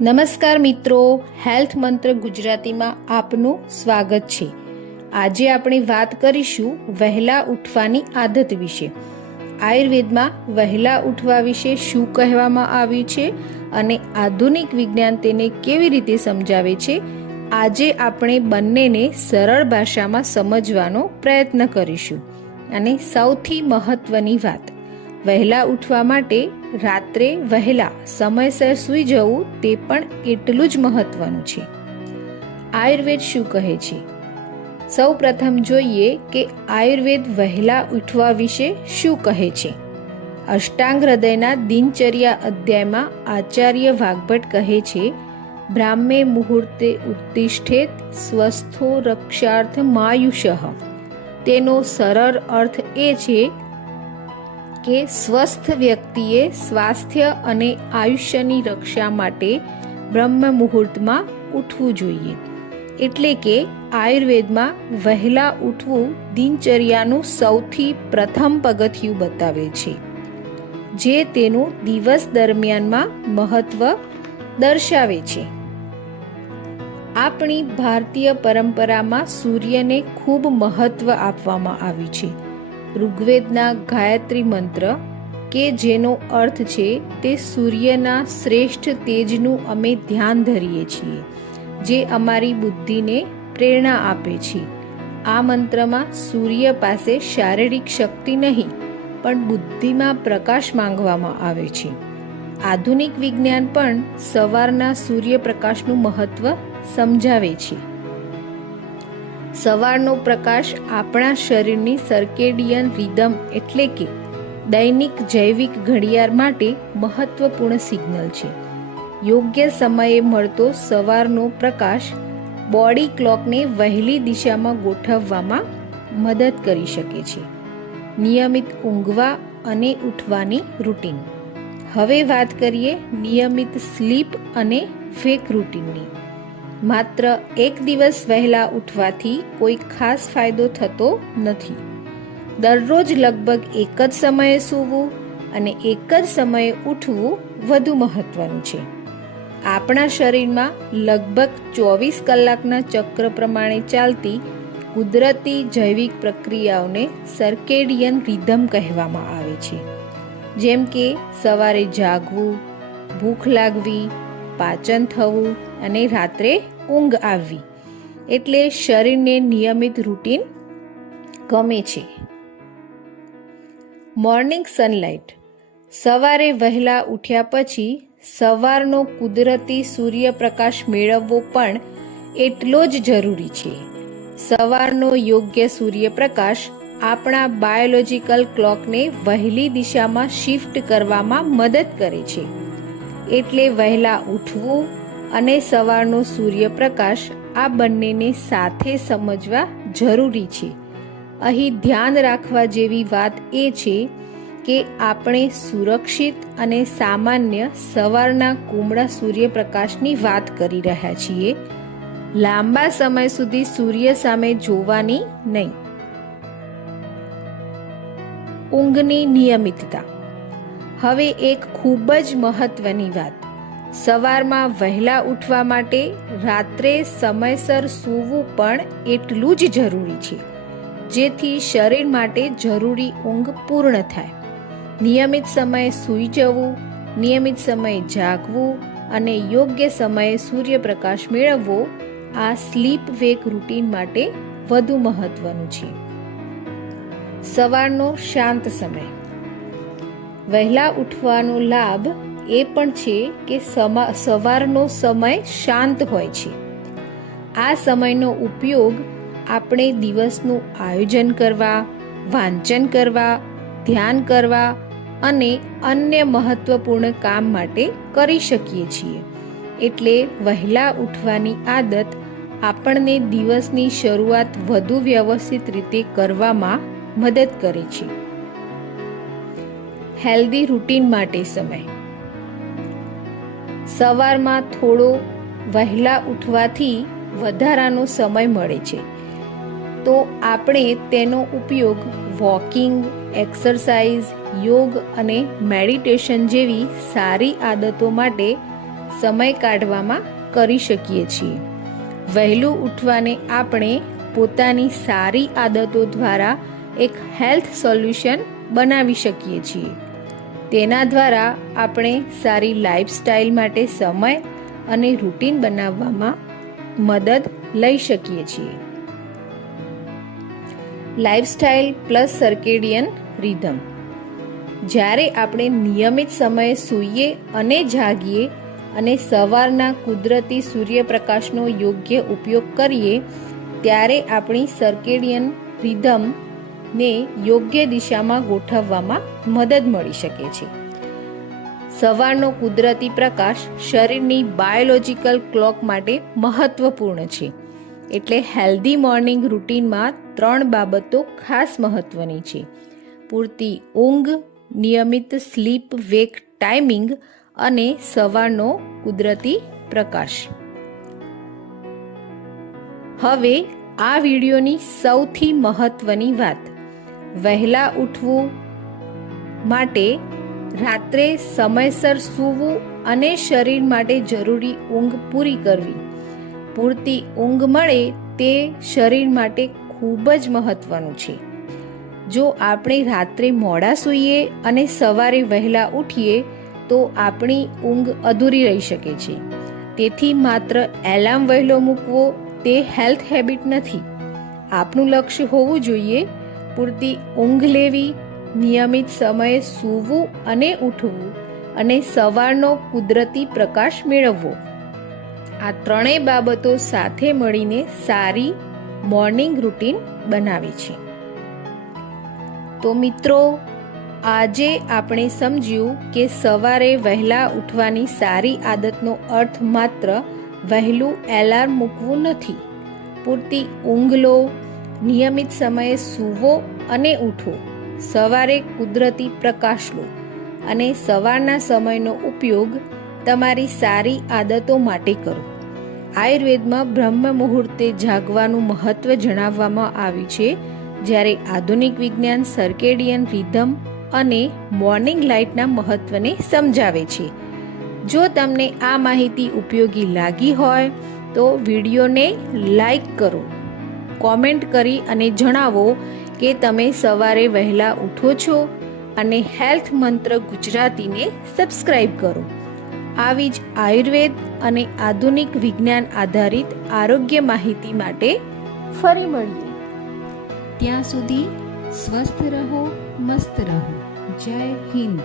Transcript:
નમસ્કાર મિત્રો, હેલ્થ મંત્ર ગુજરાતીમાં આપનું સ્વાગત છે। આજે આપણે વાત કરીશું વહેલા ઉઠવાની આદત વિશે। આયુર્વેદમાં વહેલા ઉઠવા વિશે શું કહેવામાં આવ્યું છે અને આધુનિક વિજ્ઞાન તેને કેવી રીતે સમજાવે છે, આજે આપણે બંનેને સરળ ભાષામાં સમજવાનો પ્રયત્ન કરીશું। અને સૌથી મહત્વની વાત, વહેલા ઉઠવા માટે રાત્રે વહેલા સમયસર સૂઈ જવું તે પણ એટલું જ મહત્વનું છે। આયુર્વેદ શું કહે છે? સૌ પ્રથમ જોઈએ કે આયુર્વેદ વહેલા ઉઠવા વિશે શું કહે છે। અષ્ટાંગ હૃદયના દિનચર્યા અધ્યાયમાં આચાર્ય વાગ્ભટ કહે છે, બ્રાહ્મે મુહૂર્તે ઉત્તિષ્ઠેત સ્વસ્થો રક્ષાર્થ માયુષઃ। તેનો સરળ અર્થ એ છે કે સ્વસ્થ વ્યક્તિએ સ્વાસ્થ્ય અને આયુષ્યની રક્ષા માટે બ્રહ્મ મુહૂર્તમાં ઉઠવું જોઈએ। એટલે કે આયુર્વેદમાં વહેલા ઉઠવું દિનચર્યાનું સૌથી પ્રથમ પગથિયું બતાવે છે, જે તેનું દિવસ દરમિયાનમાં મહત્વ દર્શાવે છે। આપણી ભારતીય પરંપરામાં સૂર્યને ખૂબ મહત્વ આપવામાં આવ્યું છે। ઋગ્વેદના ગાયત્રી મંત્ર કે જેનો અર્થ છે તે સૂર્યના શ્રેષ્ઠ તેજનું અમે ધ્યાન ધરીએ છીએ, જે અમારી બુદ્ધિને પ્રેરણા આપે છે। આ મંત્રમાં સૂર્ય પાસે શારીરિક શક્તિ નહીં પણ બુદ્ધિમાં પ્રકાશ માંગવામાં આવે છે। આધુનિક વિજ્ઞાન પણ સવારના સૂર્યપ્રકાશનું મહત્વ સમજાવે છે। સવારનો પ્રકાશ આપણા શરીરની સર્કેડિયન રિધમ એટલે કે દૈનિક જૈવિક ઘડિયાળ માટે મહત્વપૂર્ણ સિગ્નલ છે। યોગ્ય સમયે મળતો સવારનો પ્રકાશ બોડી ક્લોકને વહેલી દિશામાં ગોઠવવામાં મદદ કરી શકે છે। નિયમિત ઊંઘવા અને ઉઠવાની રૂટીન। હવે વાત કરીએ નિયમિત સ્લીપ અને વેક રૂટીનની। માત્ર એક દિવસ વહેલા ઉઠવાથી કોઈ ખાસ ફાયદો થતો નથી। દરરોજ લગભગ એક જ સમયે સૂવું અને એક જ સમયે ઉઠવું વધુ મહત્વનું છે। આપણા શરીરમાં લગભગ 24 કલાકના ચક્ર પ્રમાણે ચાલતી કુદરતી જૈવિક પ્રક્રિયાઓને સર્કેડિયન રિધમ કહેવામાં આવે છે, જેમ કે સવારે જાગવું, ભૂખ લાગવી, પાચન થવું અને રાત્રે ઊંઘ આવવી। એટલે શરીરને નિયમિત રૂટીન ગમે છે। Morning sunlight. સવારે વહેલા ઉઠ્યા પછી સવારનો કુદરતી સૂર્યપ્રકાશ મેળવવો પણ એટલો જ જરૂરી છે। સવારનો યોગ્ય સૂર્યપ્રકાશ આપણા બાયોલોજિકલ ક્લોકને વહેલી દિશામાં શિફ્ટ કરવામાં મદદ કરે છે। એટલે વહેલા ઉઠવું અને સવારનો સૂર્યપ્રકાશ આ બંનેને સાથે સમજવા જરૂરી છે। અહીં ધ્યાન રાખવા જેવી વાત એ છે કે આપણે સુરક્ષિત અને સામાન્ય સવારના કુમળા સૂર્યપ્રકાશની વાત કરી રહ્યા છીએ, લાંબા સમય સુધી સૂર્ય સામે જોવાની નહીં। ઊંઘની નિયમિતતા। હવે એક ખૂબ જ મહત્વની વાત, સવારમાં વહેલા ઉઠવા માટે રાત્રે સમયસર સૂવું પણ એટલું જ જરૂરી છે, જેથી શરીર માટે જરૂરી ઊંઘ પૂર્ણ થાય। નિયમિત સમયે સૂઈ જવું, નિયમિત સમયે જાગવું અને યોગ્ય સમયે સૂર્યપ્રકાશ મેળવવો આ સ્લીપ વેક રૂટીન માટે વધુ મહત્વનું છે। સવારનો શાંત સમય। વહેલા ઉઠવાનો લાભ એ પણ છે કે સવારનો સમય શાંત હોય છે। આ સમયનો ઉપયોગ આપણે દિવસનું આયોજન કરવા, વાંચન કરવા, ધ્યાન કરવા અને અન્ય મહત્વપૂર્ણ કામ માટે કરી શકીએ છીએ। એટલે વહેલા ઉઠવાની આદત આપણને દિવસની શરૂઆત વધુ વ્યવસ્થિત રીતે કરવામાં મદદ કરે છે। હેલ્ધી રૂટીન માટે સમય। સવારમાં થોડો વહેલા ઉઠવાથી વધારાનો સમય મળે છે, તો આપણે તેનો ઉપયોગ વોકિંગ, એક્સરસાઇઝ, યોગ અને મેડિટેશન જેવી સારી આદતો માટે સમય કાઢવામાં કરી શકીએ છીએ. વહેલું ઉઠવાને આપણે પોતાની સારી આદતો દ્વારા એક હેલ્થ સોલ્યુશન બનાવી શકીએ છીએ. તેના દ્વારા આપણે સારી લાઈફસ્ટાઈલ માટે સમય અને રૂટીન બનાવવામાં મદદ લઈ શકીએ છીએ. Lifestyle plus circadian rhythm. જ્યારે આપણે નિયમિત સમયે સૂઈએ અને જાગીએ અને સવારના કુદરતી સૂર્યપ્રકાશનો યોગ્ય ઉપયોગ કરીએ ત્યારે આપણી સર્કેડિયન રિધમને યોગ્ય દિશામાં ગોઠવવામાં મદદ મળી શકે છે. સવારનો કુદરતી પ્રકાશ શરીરની બાયોલોજિકલ ક્લોક માટે મહત્વપૂર્ણ છે. એટલે હેલ્ધી મોર્નિંગ રૂટીનમાં 3 બાબતો ખાસ મહત્વની છે: પૂરતી ઊંઘ, નિયમિત સ્લીપ વેક ટાઈમિંગ અને સવારનો કુદરતી પ્રકાશ. હવે આ વિડીયોની સૌથી મહત્વની વાત, વહેલા ઉઠવું માટે રાત્રે સમયસર સૂવું અને શરીર માટે જરૂરી ઊંઘ પૂરી કરવી. પૂરતી ઊંઘ મળે તે શરીર માટે ખૂબ જ મહત્વનું છે. જો આપણે રાત્રે મોડા સૂઈએ અને સવારે વહેલા ઉઠીએ તો આપણી ઊંઘ અધૂરી રહી શકે છે. તેથી માત્ર એલાર્મ વહેલો મૂકવો તે હેલ્થ હેબિટ નથી. આપનું લક્ષ્ય હોવું જોઈએ પૂરતી ઊંઘ લેવી, નિયમિત સમયે સૂવું અને ઉઠવું અને સવારનો કુદરતી પ્રકાશ મેળવવો. આ 3 બાબતો સાથે મળીને સારી મોર્નિંગ રૂટીન બનાવે છે. તો મિત્રો, આજે આપણે સમજ્યું કે સવારે વહેલા ઉઠવાની સારી આદતનો અર્થ માત્ર વહેલું એલાર્મ મૂકવું નથી. પૂરતી ઊંઘ લો, નિયમિત સમયે સૂવો અને ઉઠો, સવારે કુદરતી પ્રકાશ લો અને સવારના સમયનો ઉપયોગ તમારી સારી આદતો માટે કરો. આયુર્વેદમાં બ્રહ્મ મુહૂર્તે જાગવાનું મહત્વ જણાવવામાં આવ્યું છે, જ્યારે આધુનિક વિજ્ઞાન સર્કેડિયન રિધમ અને મોર્નિંગ લાઇટના મહત્વને સમજાવે છે. જો તમને આ માહિતી ઉપયોગી લાગી હોય તો વિડીયોને લાઈક કરો, કોમેન્ટ કરી અને જણાવો કે તમે સવારે વહેલા ઉઠો છો અને હેલ્થ મંત્ર ગુજરાતીને સબસ્ક્રાઇબ કરો. આવી જ આયુર્વેદ અને આધુનિક વિજ્ઞાન આધારિત આરોગ્ય માહિતી માટે ફરી મળીએ. ત્યાં સુધી સ્વસ્થ રહો, મસ્ત રહો. જય હિન્દ.